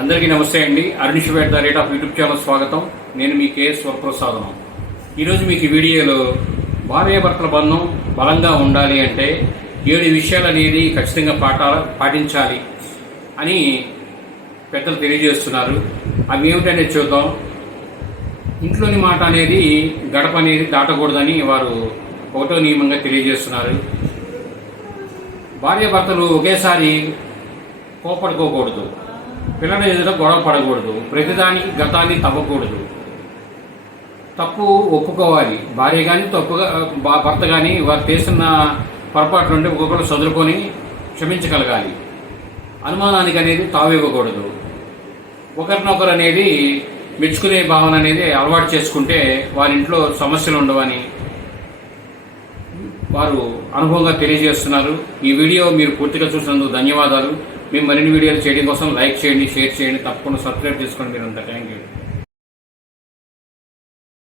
అందరికీ నమస్తే అండి. Arun Shiva the rate of YouTube channel స్వాగతం. నేను మీ కేఎస్ వరప్రసాదం. ఈరోజు మీకు ఈ వీడియోలో భార్యాభర్తల బంధం బలంగా ఉండాలి అంటే 7 విషయాలు అనేది ఖచ్చితంగా పాటించాలి అని పెద్దలు తెలియజేస్తున్నారు. అవి ఏమిటనేది చూద్దాం. ఇంట్లోని మాట అనేది గడప అనేది దాటకూడదని వారు ఒకటో నియమంగా తెలియజేస్తున్నారు. భార్యాభర్తలు ఒకేసారి కోపడుకోకూడదు, పిల్లల ఎదుట గొడవ పడకూడదు, ప్రతిదానికి గతాన్ని తవ్వకూడదు, తప్పు ఒప్పుకోవాలి. భార్య కానీ భర్త కానీ వారు చేస్తున్న పొరపాటు నుండి ఒక్కొక్కరు చదువుకొని క్షమించగలగాలి. అనుమానానికి అనేది తావివ్వకూడదు. ఒకరినొకరు అనేది మెచ్చుకునే భావన అనేది అలవాటు చేసుకుంటే వారింట్లో సమస్యలు ఉండవని వారు అనుభవంగా తెలియజేస్తున్నారు. ఈ వీడియో మీరు పూర్తిగా చూసినందుకు ధన్యవాదాలు. మేము మరిన్ని వీడియోలు చేయడం కోసం లైక్ చేయండి, షేర్ చేయండి, తప్పకుండా సబ్స్క్రైబ్ చేసుకోండి. మీరంతా థ్యాంక్ యూ.